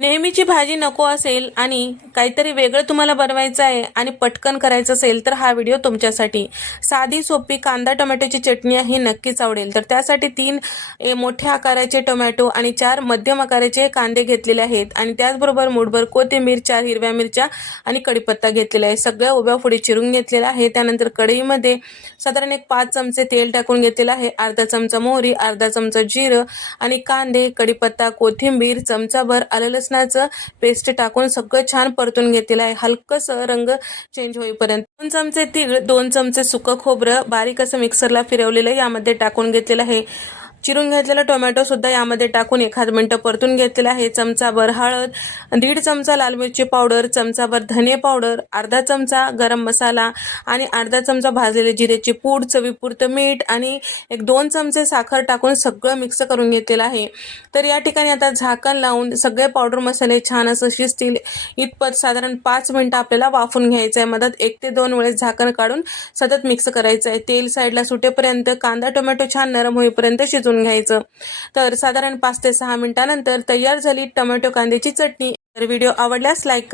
नेहमीची भाजी नको असेल आणि काहीतरी वेगळं तुम्हाला बनवायचं आहे आणि पटकन करायचं असेल तर हा व्हिडिओ तुमच्यासाठी. साधी सोपी कांदा टोमॅटोची चटणी ही नक्कीच आवडेल. तर त्यासाठी 3 मोठ्या आकाराचे टोमॅटो आणि 4 मध्यम आकाराचे कांदे घेतलेले आहेत आणि त्याचबरोबर मूठभर कोथिंबीर, 4 हिरव्या मिरच्या आणि कढीपत्ता घेतलेला आहे. सगळ्या उभ्या फोडी चिरून घेतलेला आहे. त्यानंतर कढईमध्ये साधारण एक 5 चमचे तेल टाकून घेतलेलं आहे. अर्धा चमचा मोहरी, अर्धा चमचा जिरं आणि कांदे, कढीपत्ता, कोथिंबीर, चमचाभर आलं लसणाचं पेस्ट टाकून सगळं छान परतून घेतलेलं आहे. हलकंसं रंग चेंज होईपर्यंत 2 चमचे तीळ, 2 चमचे सुकं खोबरं बारीक असं मिक्सरला फिरवलेलं यामध्ये टाकून घेतलेलं आहे. चिरून घेतलेला टोमॅटो सुद्धा यामध्ये टाकून 1 मिनिट परतून घेतलेला आहे. चमचाभर हळद, 1.5 चमचा लाल मिरची पावडर, चमचाभर धने पावडर, अर्धा चमचा गरम मसाला आणि अर्धा चमचा भाजलेले जिरेची पूड, चवीपुरतं मीठ आणि 1-2 चमचे साखर टाकून सगळं मिक्स करून घेतलेलं आहे. तर या ठिकाणी आता झाकण लावून सगळे पावडर मसाले छान असं शिजतील इतपत साधारण 5 मिनिटं आपल्याला वाफून घ्यायचं आहे. मधात 1 ते 2 वेळेस झाकण काढून सतत मिक्स करायचं आहे. तेल साईडला सुटेपर्यंत कांदा टोमॅटो छान नरम होईपर्यंत शिजवून घ्यायचं. तर साधारण 5 ते 6 मिनिटांनंतर तयार झाली टोमॅटो कांद्याची चटणी. तर व्हिडिओ आवडल्यास लाईक करा.